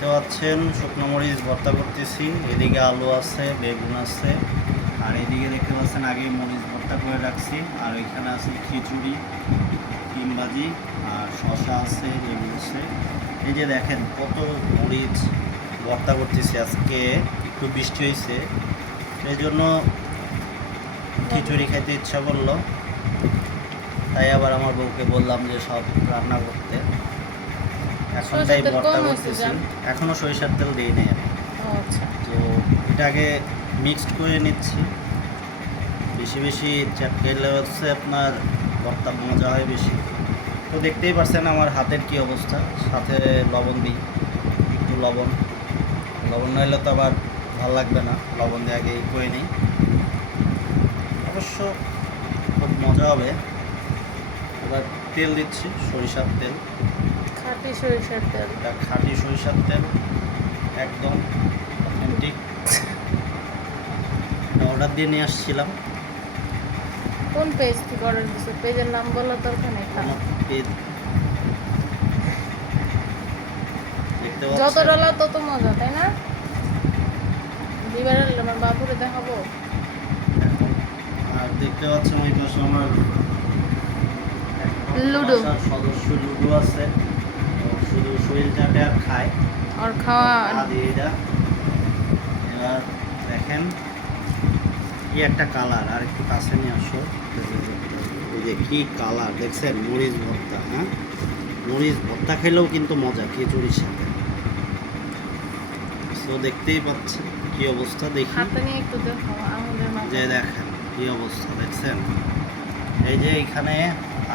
দেখতে পাচ্ছেন, শুকনো মরিচ ভর্তা করতেছি এদিকে আলু আছে, বেগুন আছে, আর এদিকে দেখতে পাচ্ছেন আগে মরিচ ভর্তা করে রাখছি, আর এখানে আছে খিচুড়ি ডিমবাজি আর শশা আছে, লেবু আছে। এই যে দেখেন কত মরিচ ভর্তা করতেছি আজকে, একটু বৃষ্টি হয়েছে সেই জন্য খিচুড়ি খেতে ইচ্ছা করল। তাই আবার আমার বউকে বললাম যে সব রান্না করতে। এখন তাই ভর্তা করতেছি। জান? এখনও সরিষার তেল দিই নাই আমি। আচ্ছা। তো এটাকে মিক্সড করে নিচ্ছি। বেশি বেশি খেলে হচ্ছে আপনার ভর্তা মজা হয় বেশি। তো দেখতেই পাচ্ছেন আমার হাতের কি অবস্থা। সাথে লবণ দিই একটু লবণ। লবণ না হলে তো আবার ভালো লাগবে না। লবণ দিয়ে আগে করে নিই। অবশ্য খুব মজা হবে। এবার তেল দিচ্ছি সরিষার তেল। খাঁটি সরিষার তেল। এটা খাঁটি সরিষার তেল একদম অথেন্টিক অর্ডার দিয়ে নিয়ে আসছিলাম। কোন পেজ থেকে অর্ডার দিছো? পেজের নাম বলার দরকার নেই পেজ যত ডলার তত মজা তাই না? দিবার আমার বাবুরে দেখাবো। আর দেখতে পাচ্ছেন ওই পাশে আমার লুডো। সদস্য লুডো আছে। শুধু শরীর চাটে আর খায় আর খাওয়া আদি এটা। এবার দেখেন কি একটা কালার আর একটু কাছে নিয়ে আসো। এই যে কি কালার দেখছেন? মরিচ ভর্তা হ্যাঁ? মরিচ ভর্তা খেলেও কিন্তু মজা খিচুড়ির সাথে। তো দেখতেই পাচ্ছেন কি অবস্থা দেখি। যে দেখেন কি অবস্থা দেখছেন? এই যে এখানে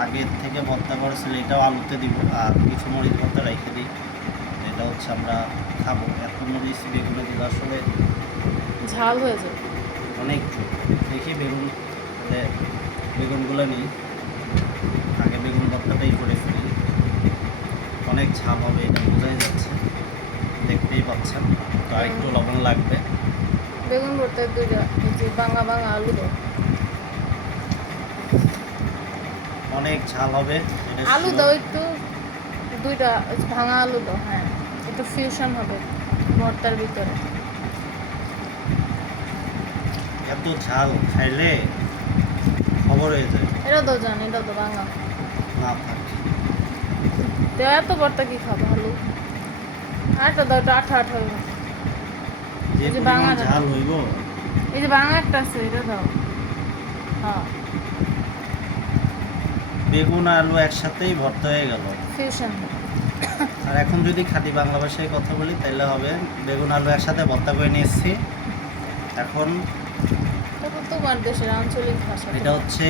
আগের থেকে ভর্তা করেছিল এটাও আলুতে দিব আর কিছু মরিচ ভর্তা রেখে দিই। এটা হচ্ছে আমরা খাব। এত মরিচ বেগুনে দিলে আসলে। ঝাল হয়ে যায় অনেক দেখি বেগুন বেগুনগুলো নিই। আগে বেগুন ভর্তাটাই করে ফেলি। অনেক ঝাল হবে এটা বোঝাই যাচ্ছে। দেখতেই পাচ্ছেন। তো আরেকটু লবণ লাগবে। বেগুন ভর্তা দুইটা বাঙা বাঙা আলু দাও অনেক ঝাল হবে আলু দাও একটু দুইটা ভাঙা আলু দাও হ্যাঁ একটু ফিউশন হবে ভর্তার ভিতরে। এত ঝাল খাইলে খবর হয়ে যায়। এটা দাও জান এটা দাও বাঙা না তো এত ভর্তা কি খাব আলু? আরেকটা দাও একটু আঠা আঠা হবে যে এই যে বাঙালি। ঝাল হইব। এই যে ভাঙা একটা আছে এটা দাও। হ্যাঁ। বেগুন আলু একসাথেই ভর্তা হয়ে গেল। ফিউশন আর এখন যদি খাঁটি বাংলা ভাষায় কথা বলি তাহলে হবে বেগুন আলু একসাথে ভর্তা করে নিয়ে এসেছি এখন এটা হচ্ছে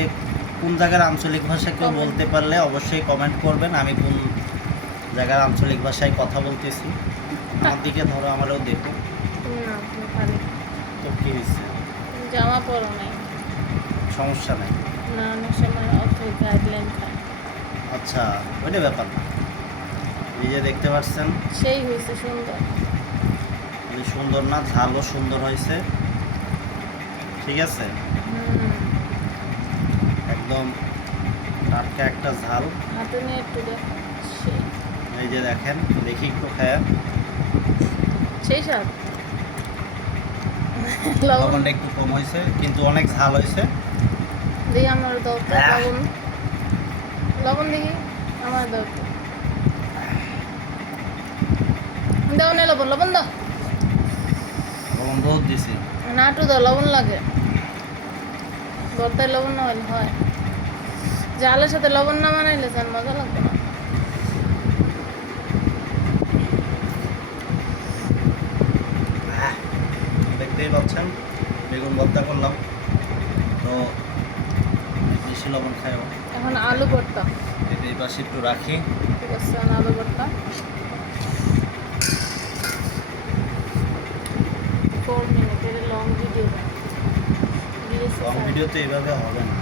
কোন জায়গার আঞ্চলিক ভাষা কেউ বলতে পারলে অবশ্যই কমেন্ট করবেন। আমি কোন জায়গার আঞ্চলিক ভাষায় কথা বলতেছি আমার দিকে ধরো আমারও দেখো। তো কী হয়েছে? তুমি জামা পরো নাই। সমস্যা নেই। না অনেক সময় অর্থ গাইডলাইন খায় আচ্ছা ওইটা ব্যাপার না। যে দেখতে পাচ্ছেন সেই হয়েছে সুন্দর। সুন্দর না ঝালও সুন্দর হয়েছে। ঠিক আছে? একদম টাটকা একটা ঝাল। হাতে নিয়ে একটু দেখো এই যে দেখেন দেখি একটু খায়া। সেই স্বাদ। লবণ লবণটা একটু কম হয়েছে কিন্তু অনেক ঝাল হয়েছে। দেখি আমার দাও তো লবণ। লবণ দেখি আমার দাও তো দাও নে লবণ লবণ দাও। লবণ বহুত দিছি। নাটু দাও লবণ লাগে। ভর্তায় লবণ না হলে হয়। জালের সাথে লবণ না বানাইলে যান মজা লাগবে না। দেখতেই পাচ্ছেন বেগুন ভর্তা করলাম। তো বেশি লবণ খাইও এখন আলু ভর্তা। এটা এই পাশে একটু রাখি। ঠিক আছে আলু ভর্তা। ফোর মিনিটের লং ভিডিও লং ভিডিওতে এইভাবে হবে না।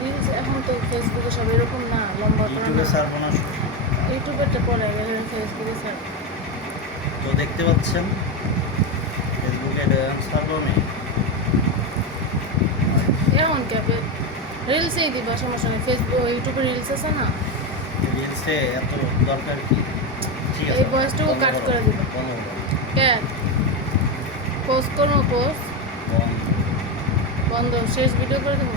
রিলস এখন তো ফেসবুকে সব এরকম না লম্বা ইউটিউবে ছাড়বো না ইউটিউবেরটা পরে ফেসবুকে স্যার তো দেখতে পাচ্ছেন ফেসবুকে ছাড়বো আমি। ক্যাপে রিলসেই দিবা সমস্যা নেই। ফেসবুক ইউটিউবে রিলস আছে না? রিলসে এত দরকার কি? থ্রি ঠিক আছে এই বয়সটুকু কাট করে দিব। কেন পোস্ট করব পোস্ট বন্ধ। শেষ ভিডিও করে দেবো?